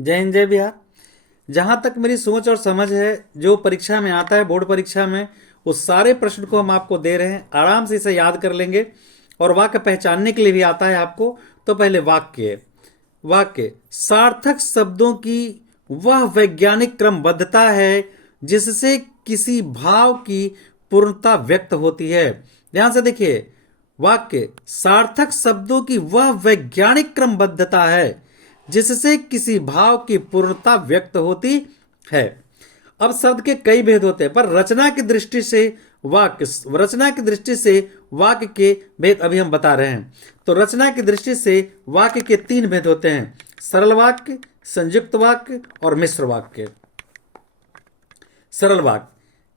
जय हिंद जय बिहार। जहाँ तक मेरी सोच और समझ है, जो परीक्षा में आता है, बोर्ड परीक्षा में, उस सारे प्रश्न को हम आपको दे रहे हैं। आराम से इसे याद कर लेंगे। और वाक्य पहचानने के लिए भी आता है आपको। तो पहले वाक्य वाक्य सार्थक शब्दों की वह वैज्ञानिक क्रमबद्धता है जिससे किसी भाव की पूर्णता व्यक्त होती है। ध्यान से देखिए, वाक्य सार्थक शब्दों की वह वैज्ञानिक क्रमबद्धता है जिससे किसी भाव की पूर्णता व्यक्त होती है। अब शब्द के कई भेद होते हैं, पर रचना की दृष्टि से वाक्य के भेद अभी हम बता रहे हैं। तो रचना की दृष्टि से वाक्य के 3 भेद होते हैं: सरल वाक्य, संयुक्त वाक्य और मिश्र वाक्य। सरल वाक्य,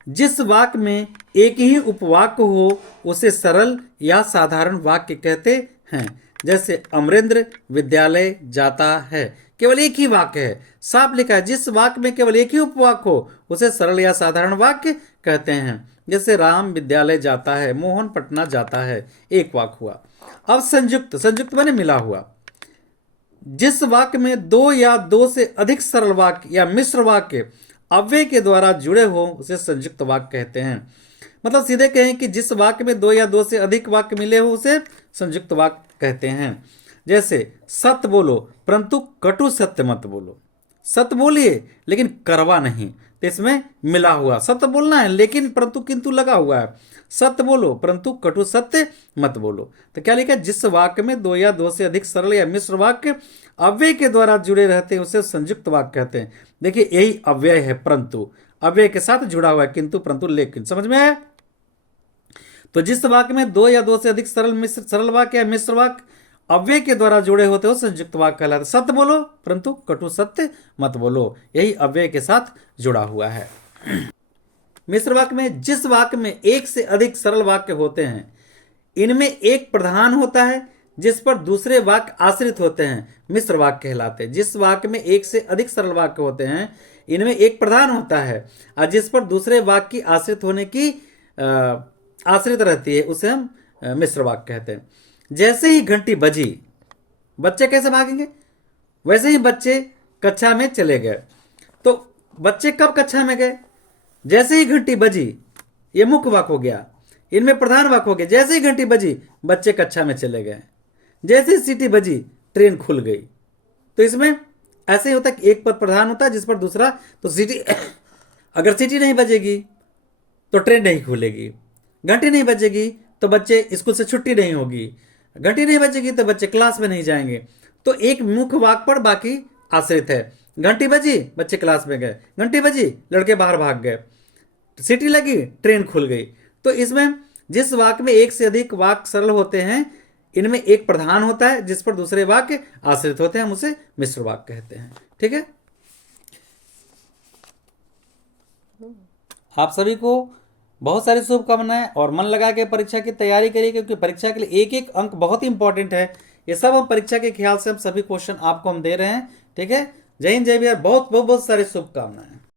जिस वाक्य में एक ही उपवाक्य हो उसे सरल या साधारण वाक्य कहते हैं। जैसे अमरेंद्र विद्यालय जाता है, केवल एक ही वाक्य है, साफ लिखा है। जिस वाक्य में केवल एक ही उपवाक्य हो उसे सरल या साधारण वाक्य कहते हैं। जैसे राम विद्यालय जाता है, मोहन पटना जाता है, एक वाक्य हुआ। अब संयुक्त, संयुक्त माने मिला हुआ। जिस वाक्य में 2 या 2 से अधिक सरल वाक्य या मिश्र वाक्य अव्यय के द्वारा जुड़े हो उसे संयुक्त वाक्य कहते हैं। मतलब सीधे कहें कि जिस वाक्य में 2 या 2 से अधिक वाक्य मिले हो उसे संयुक्त वाक्य कहते हैं। जैसे सत्य बोलो परंतु कटु सत्य मत बोलो। सत्य बोलिए लेकिन करवा नहीं, तो इसमें मिला हुआ। सत्य बोलना है लेकिन परंतु किंतु लगा हुआ है। सत्य बोलो परंतु कटु सत्य मत बोलो। तो क्या लिखा है? जिस वाक्य में 2 या 2 से अधिक सरल या मिश्र वाक्य अव्यय के द्वारा जुड़े रहते हैं उसे संयुक्त वाक्य कहते हैं। देखिए, यही अव्यय है, परंतु अव्यय के साथ जुड़ा हुआ है, किंतु परंतु लेकिन। समझ में आया? तो जिस वाक्य में 2 या 2 से अधिक सरल वाक्य या मिश्र वाक्य अव्यय के द्वारा जुड़े होते हो संयुक्त वाक्य कहलाता है। सत्य बोलो परंतु कटु सत्य मत बोलो, यही अव्यय के साथ जुड़ा हुआ है। मिश्र वाक्य में, जिस वाक्य में 1 से अधिक सरल वाक्य होते हैं, इनमें एक प्रधान होता है जिस पर दूसरे वाक्य आश्रित होते हैं, मिश्र वाक्य कहलाते हैं। जिस वाक्य में 1 से अधिक सरल वाक्य होते हैं, इनमें एक प्रधान होता है और जिस पर दूसरे वाक्य की आश्रित होने की आश्रित रहती है, उसे हम मिश्र वाक्य कहते हैं। जैसे ही घंटी बजी, बच्चे कैसे भागेंगे? वैसे ही बच्चे कक्षा में चले गए। तो बच्चे कब कक्षा में गए? जैसे ही घंटी बजी, ये मुख्य वाक्य हो गया। इनमें प्रधान वाक्य हो गया। जैसे ही घंटी बजी बच्चे कक्षा में चले गए। जैसे ही सीटी बजी ट्रेन खुल गई। तो इसमें ऐसे ही होता है कि एक पद प्रधान होता है जिस पर दूसरा, तो सीटी अगर सीटी नहीं बजेगी तो ट्रेन नहीं खुलेगी। घंटी नहीं बजेगी तो बच्चे स्कूल से छुट्टी नहीं होगी। घंटी नहीं बजेगी तो बच्चे क्लास में नहीं जाएंगे। तो एक मुख्य वाक्य पर बाकी आश्रित है। घंटी बजी, बच्चे क्लास में गए। घंटी बजी, लड़के बाहर भाग गए। सीटी लगी, ट्रेन खुल गई। तो इसमें जिस वाक्य में 1 से अधिक वाक्य सरल होते हैं, इनमें एक प्रधान होता है जिस पर दूसरे वाक्य आश्रित होते हैं, हम उसे मिश्र वाक्य कहते हैं। ठीक है, आप सभी को बहुत सारी शुभकामनाएं और मन लगा के परीक्षा की तैयारी करिए, क्योंकि परीक्षा के लिए एक एक अंक बहुत ही इंपॉर्टेंट है। ये सब हम परीक्षा के ख्याल से हम सभी क्वेश्चन आपको हम दे रहे हैं। ठीक है, जय हिंद जय बिहार। बहुत बहुत बहुत सारी शुभकामनाएं।